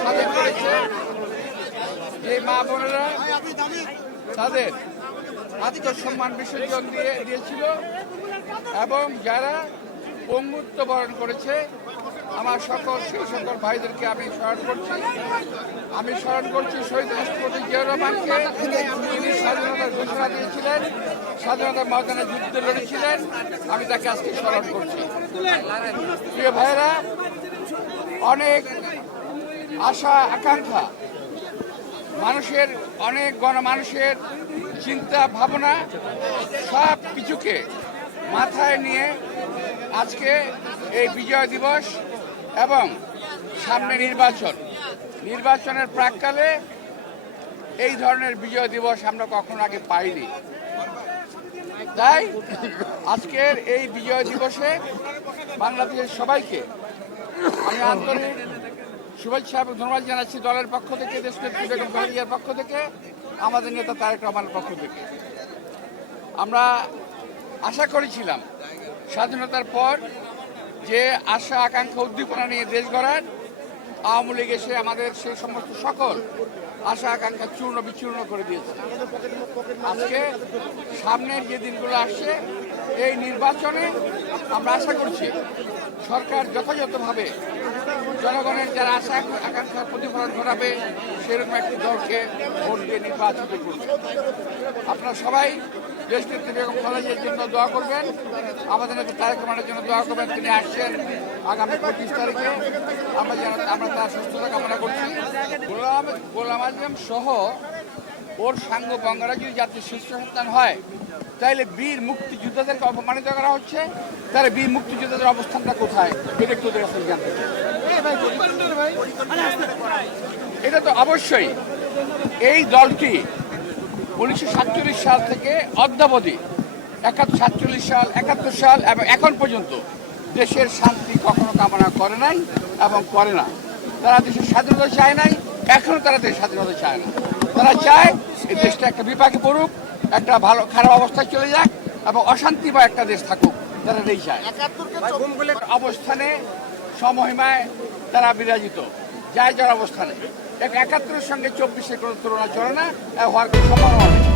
স্বাধীন করেছে, যে মা বোনেরা তাদের আত্মসম্মান বিসর্জন দিয়েছিল এবং যারা পঙ্গুত্ব বরণ করেছে, আমার সেই সকল ভাইদেরকে আমি স্মরণ করছি। শহীদ রাষ্ট্রপতি জিয়াউর রহমানকে, তিনি স্বাধীনতার ঘোষণা দিয়েছিলেন, স্বাধীনতার ময়দানে যুদ্ধ লড়েছিলেন, আমি তাকে আজকে স্মরণ করছি। প্রিয় ভাইয়েরা, অনেক আশা আকাঙ্ক্ষা অনেক গণমানুষের চিন্তা ভাবনা সব কিছুকে মাথায় নিয়ে আজকে এই বিজয় দিবস এবং সামনে নির্বাচনের প্রাক্কালে এই ধরনের বিজয় দিবস আমরা কখনো আগে পাইনি। তাই আজকের এই বিজয় দিবসে বাংলাদেশের সবাইকে আমি আন্তরিক শুভেচ্ছা এবং ধন্যবাদ জানাচ্ছি। দলের পক্ষ থেকে, দেশনেত্রী বেগম খালেদা জিয়ার পক্ষ থেকে, আমাদের নেতা তারেক রহমানের পক্ষ থেকে। আমরা আশা করেছিলাম স্বাধীনতার পর যে আশা আকাঙ্ক্ষা উদ্দীপনা নিয়ে দেশ গড়ার, আওয়ামী লীগ এসে আমাদের সেই সমস্ত সকল আশা আকাঙ্ক্ষা চূর্ণ বিচূর্ণ করে দিয়েছে। আজকে সামনের যে দিনগুলো আসছে, এই নির্বাচনে আমরা আশা করছি সরকার যথাযথভাবে জনগণের যারা আশা আকাঙ্ক্ষার প্রতিফলন ঘটাবে সেরকম একটি দলকে ভোট দিয়ে নির্বাচিত করবে। আপনারা সবাই দেশনেত্রী বেগম খালেদা জিয়ার জন্য দোয়া করবেন, আমাদের নেতা তারেক রহমানের জন্য দোয়া করবেন। তিনি আসছেন আগামী 25 তারিখে, আমরা তার সুস্থতা কামনা করছি। গোলাম আজম সহ ওর সাঙ্গ বঙ্গরা যদি জাতির শীর্ষ সন্তান হয়, তাইলে বীর মুক্তিযোদ্ধাদেরকে অপমানিত করা হচ্ছে। তাহলে বীর মুক্তিযোদ্ধাদের অবস্থানটা কোথায়, এটা একটু জানতে চাই। এটা তো অবশ্যই এই দলটি 1947 সাল থেকে অদ্যাবধি 47 সাল, 71 সাল এবং এখন পর্যন্ত দেশের শান্তি কখনো কামনা করে নাই এবং করে না। তারা দেশের স্বাধীনতা চায় নাই, এখনো তারা দেশের স্বাধীনতা চায় না। তারা চায় এই দেশটা একটা বিপাকে পড়ুক, একটা খারাপ অবস্থায় চলে যাক এবং অশান্তি বা একটা দেশ থাকুক, তারা এই চায়। অবস্থানে সমহিমায় তারা বিরাজিত, যার অবস্থানে 71-এর সঙ্গে 24-এর কোনো তুলনা চলে না, হওয়ার কোনো সম্ভাবনা নেই।